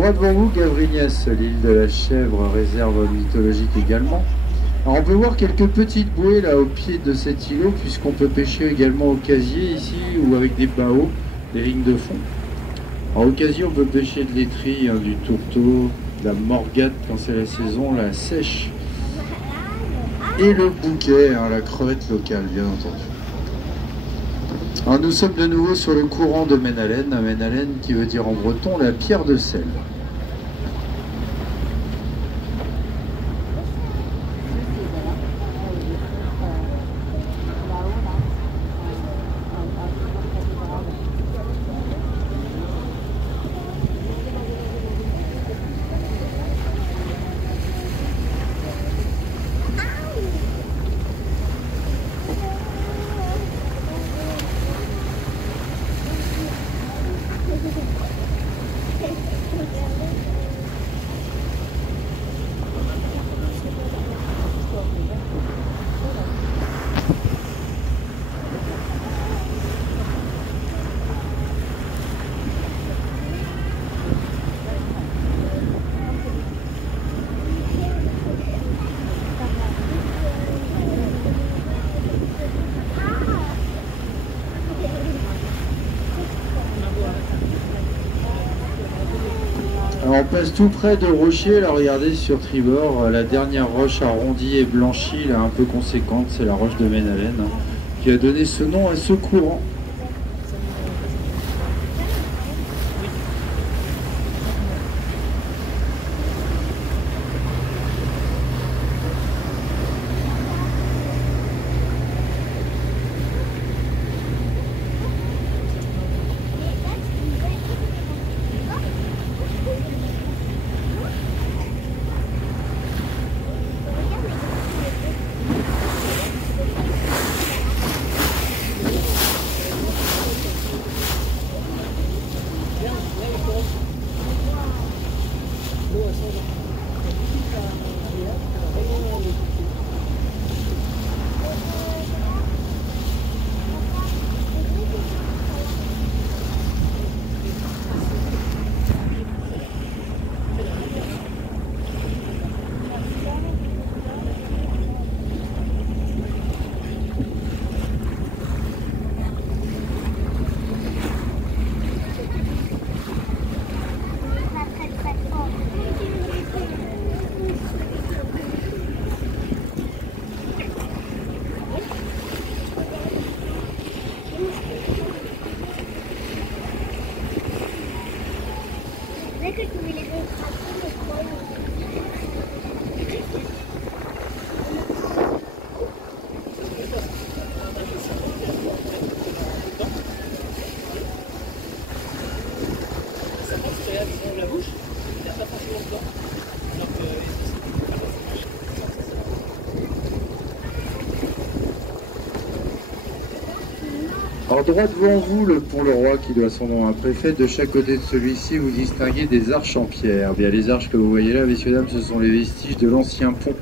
Devant vous, Gavrignès, l'île de la Chèvre, réserve mythologique également. Alors on peut voir quelques petites bouées là au pied de cet îlot, puisqu'on peut pêcher également au casier ici, ou avec des baos, des lignes de fond. Alors au casier on peut pêcher de l'étrie, hein, du tourteau, de la morgate quand c'est la saison, la sèche, et le bouquet, hein, la crevette locale bien entendu. Alors nous sommes de nouveau sur le courant de Maine-Allen, Maine-Allen qui veut dire en breton la pierre de sel. Alors on passe tout près de Rocher, là regardez sur tribord, la dernière roche arrondie et blanchie, là un peu conséquente, c'est la roche de Maine-Allen, hein, qui a donné ce nom à ce courant. Alors droit devant vous, le pont Leroy qui doit son nom à un préfet. De chaque côté de celui-ci, vous distinguez des arches en pierre. Bien, les arches que vous voyez là, messieurs, dames, ce sont les vestiges de l'ancien pont.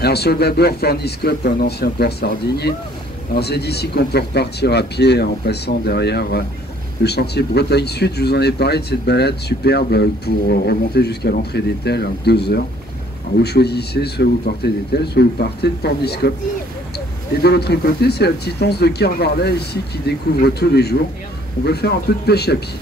Alors sur le bâbord, Forniscope, un ancien port sardinier. Alors c'est d'ici qu'on peut repartir à pied en passant derrière le chantier Bretagne Sud. Je vous en ai parlé de cette balade superbe pour remonter jusqu'à l'entrée d'Étel, 2 heures. Alors vous choisissez, soit vous partez d'Étel, soit vous partez de Forniscope. Et de l'autre côté, c'est la petite anse de Kervarlet ici qui découvre tous les jours. On va faire un peu de pêche à pied.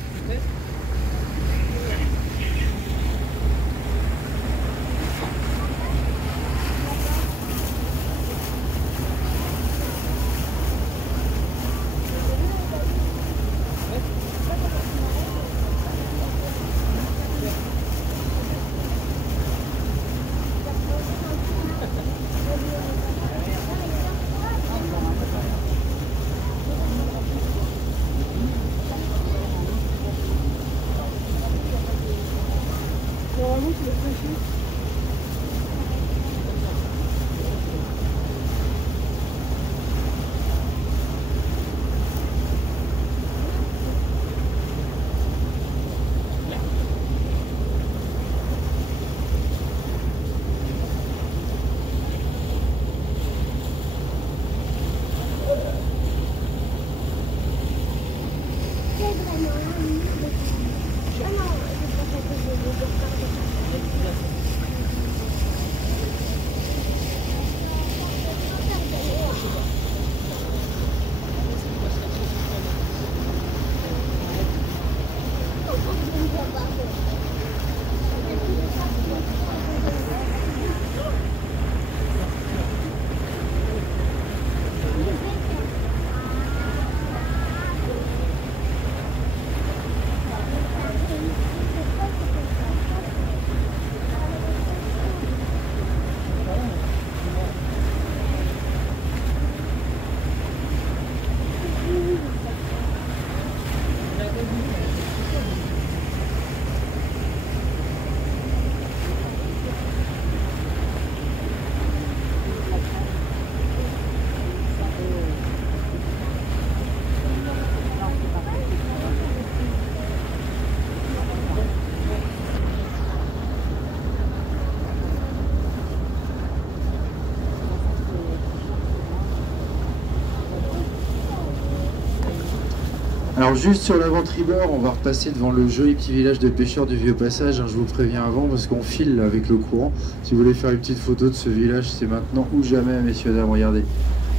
Alors juste sur l'avant-tribord, on va repasser devant le joli petit village de pêcheurs du Vieux Passage, hein, je vous préviens avant parce qu'on file avec le courant. Si vous voulez faire une petite photo de ce village, c'est maintenant ou jamais, messieurs dames, regardez.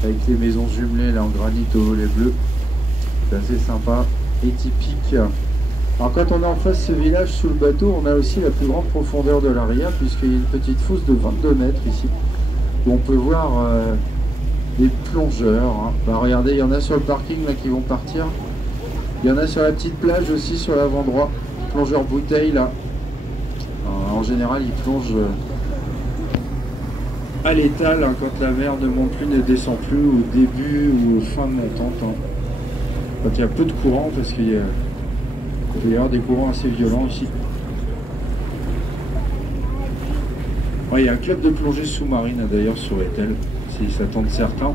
Avec les maisons jumelées là en granit au volet bleu, c'est assez sympa et typique. Alors quand on est en face de ce village sous le bateau, on a aussi la plus grande profondeur de l'Aria puisqu'il y a une petite fosse de 22 mètres ici, où on peut voir des plongeurs. Hein. Bah, regardez, il y en a sur le parking là qui vont partir. Il y en a sur la petite plage aussi, sur l'avant droit. Plongeur bouteille là. Alors, en général, ils plongent à l'étal hein, quand la mer ne monte plus, ne descend plus, au début ou fin de montante. Hein. Quand il y a peu de courant, parce qu'il y a des courants assez violents ici. Ouais, il y a un club de plongée sous-marine d'ailleurs sur Étel, s'ils s'attendent certains.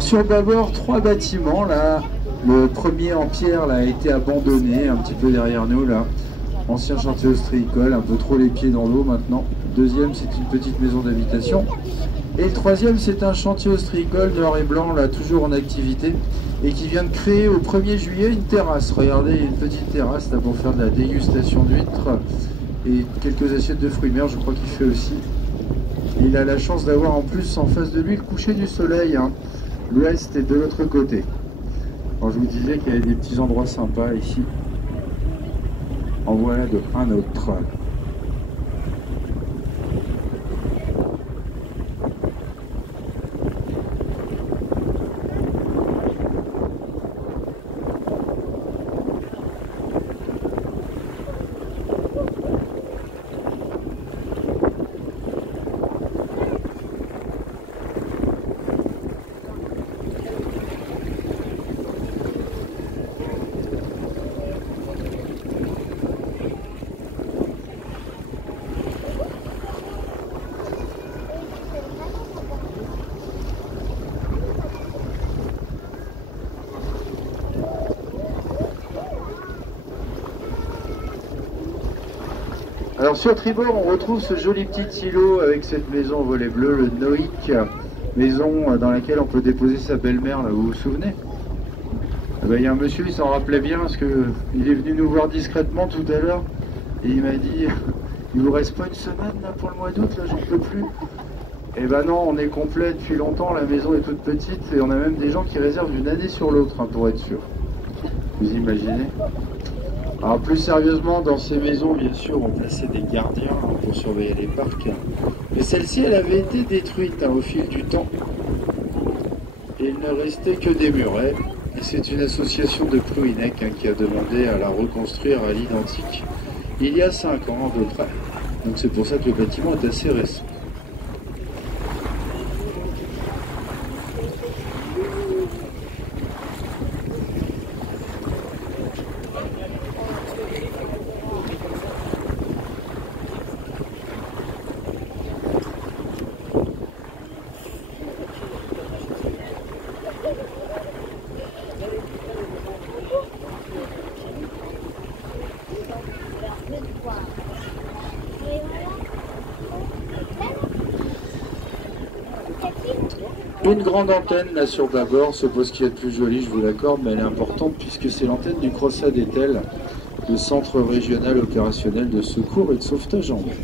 Alors sur le bâbord, 3 bâtiments là. Le premier en pierre là, a été abandonné un petit peu derrière nous là. Ancien chantier ostréicole, un peu trop les pieds dans l'eau maintenant. Le deuxième, c'est une petite maison d'habitation. Et le troisième, c'est un chantier ostréicole noir et blanc là, toujours en activité. Et qui vient de créer au 1er juillet une terrasse. Regardez, il y a une petite terrasse là pour faire de la dégustation d'huîtres. Et quelques assiettes de fruits mer, je crois qu'il fait aussi. Et il a la chance d'avoir en plus en face de lui le coucher du soleil. Hein. L'ouest est de l'autre côté. Alors je vous disais qu'il y avait des petits endroits sympas ici. En voilà un autre. Alors sur tribord, on retrouve ce joli petit îlot avec cette maison au volet bleu, le Noïc, maison dans laquelle on peut déposer sa belle-mère, là, vous vous souvenez? Il y a un monsieur, il s'en rappelait bien parce qu'il est venu nous voir discrètement tout à l'heure et il m'a dit il vous reste pas une semaine là pour le mois d'août, là j'en peux plus. Eh ben non, on est complet depuis longtemps, la maison est toute petite et on a même des gens qui réservent d'une année sur l'autre hein, pour être sûr. Vous imaginez? Alors plus sérieusement, dans ces maisons, bien sûr, on plaçait des gardiens hein, pour surveiller les parcs. Mais celle-ci, elle avait été détruite hein, au fil du temps. Et il ne restait que des murets. Et c'est une association de Plouhinec hein, qui a demandé à la reconstruire à l'identique il y a 5 ans à peu près. Donc c'est pour ça que le bâtiment est assez récent. Une grande antenne là sur le bâbord, c'est pas ce qu'il y a de plus joli, je vous l'accorde, mais elle est importante puisque c'est l'antenne du CROSA d'Etel, le centre régional opérationnel de secours et de sauvetage en mer.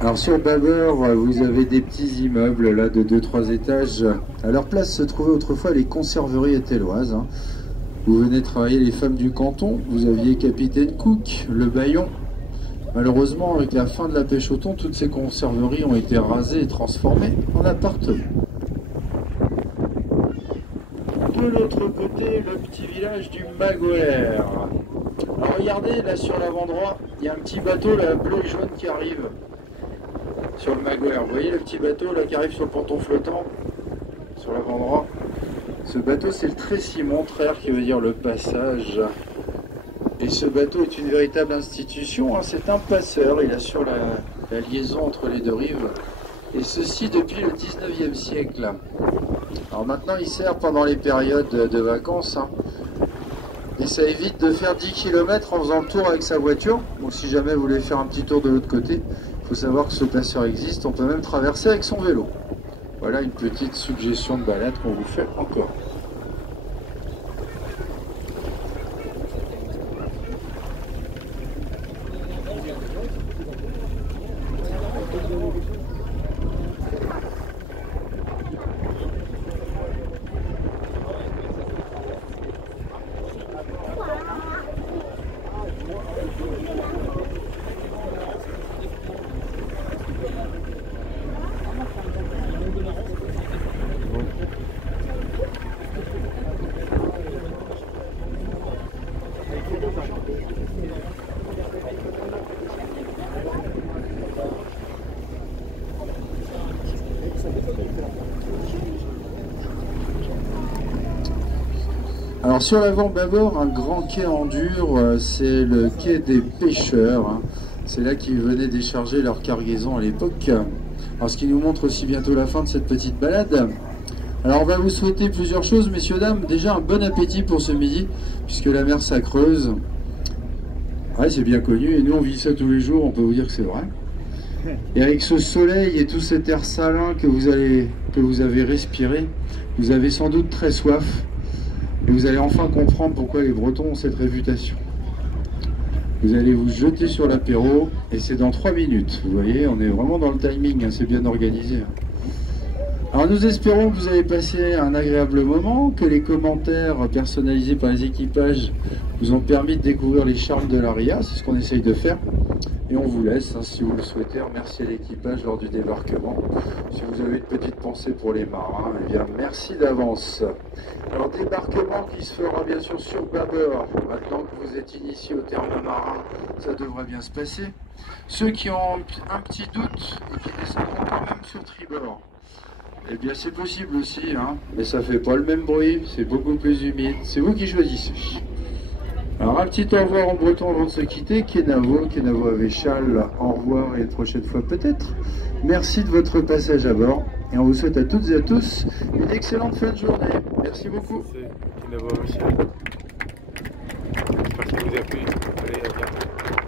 Alors sur le bâbord, vous avez des petits immeubles là de 2-3 étages. À leur place se trouvaient autrefois les conserveries ételloises. Hein. Vous venez travailler les femmes du canton, vous aviez Capitaine Cook, le Bayon. Malheureusement, avec la fin de la pêche au thon, toutes ces conserveries ont été rasées et transformées en appartements. De l'autre côté, le petit village du Magolaire. Alors regardez, là sur l'avant droit, il y a un petit bateau là, bleu et jaune qui arrive. Sur le Magolaire, vous voyez le petit bateau là qui arrive sur le ponton flottant, sur l'avant droit. Ce bateau c'est le Trécy Montraire qui veut dire le passage. Et ce bateau est une véritable institution, hein. C'est un passeur, il assure la liaison entre les deux rives Et ceci depuis le 19e siècle. Alors maintenant il sert pendant les périodes de vacances, hein. Et ça évite de faire 10 km en faisant le tour avec sa voiture. Donc si jamais vous voulez faire un petit tour de l'autre côté, il faut savoir que ce passeur existe. On peut même traverser avec son vélo. Voilà une petite suggestion de balade qu'on vous fait encore. Alors sur l'avant-bâbord, un grand quai en dur, c'est le quai des pêcheurs, hein. C'est là qu'ils venaient décharger leur cargaison à l'époque. Alors ce qui nous montre aussi bientôt la fin de cette petite balade. Alors on va vous souhaiter plusieurs choses, messieurs, dames. Déjà un bon appétit pour ce midi, puisque la mer ça creuse. Ouais, c'est bien connu, et nous on vit ça tous les jours, on peut vous dire que c'est vrai. Et avec ce soleil et tout cet air salin que vous avez respiré, vous avez sans doute très soif. Et vous allez enfin comprendre pourquoi les Bretons ont cette réputation. Vous allez vous jeter sur l'apéro, et c'est dans 3 minutes. Vous voyez, on est vraiment dans le timing, hein, c'est bien organisé. Alors nous espérons que vous avez passé un agréable moment, que les commentaires personnalisés par les équipages vous ont permis de découvrir les charmes de l'Aria, c'est ce qu'on essaye de faire. Et on vous laisse, hein, si vous le souhaitez, remercier l'équipage lors du débarquement. Si vous avez une petite pensée pour les marins, eh bien merci d'avance. Alors débarquement qui se fera bien sûr sur bâbord. Maintenant que vous êtes initiés au terme marin, ça devrait bien se passer. Ceux qui ont un petit doute et qui descendront quand même sur tribord, eh bien c'est possible aussi, hein, mais ça fait pas le même bruit, c'est beaucoup plus humide. C'est vous qui choisissez. Alors un petit au revoir en breton avant de se quitter. Kenavo Avéchal, au revoir et une prochaine fois peut-être. Merci de votre passage à bord et on vous souhaite à toutes et à tous une excellente fin de journée. Merci beaucoup. C'est Kenavo Avéchal. J'espère que ça vous a plu. Allez, à bientôt.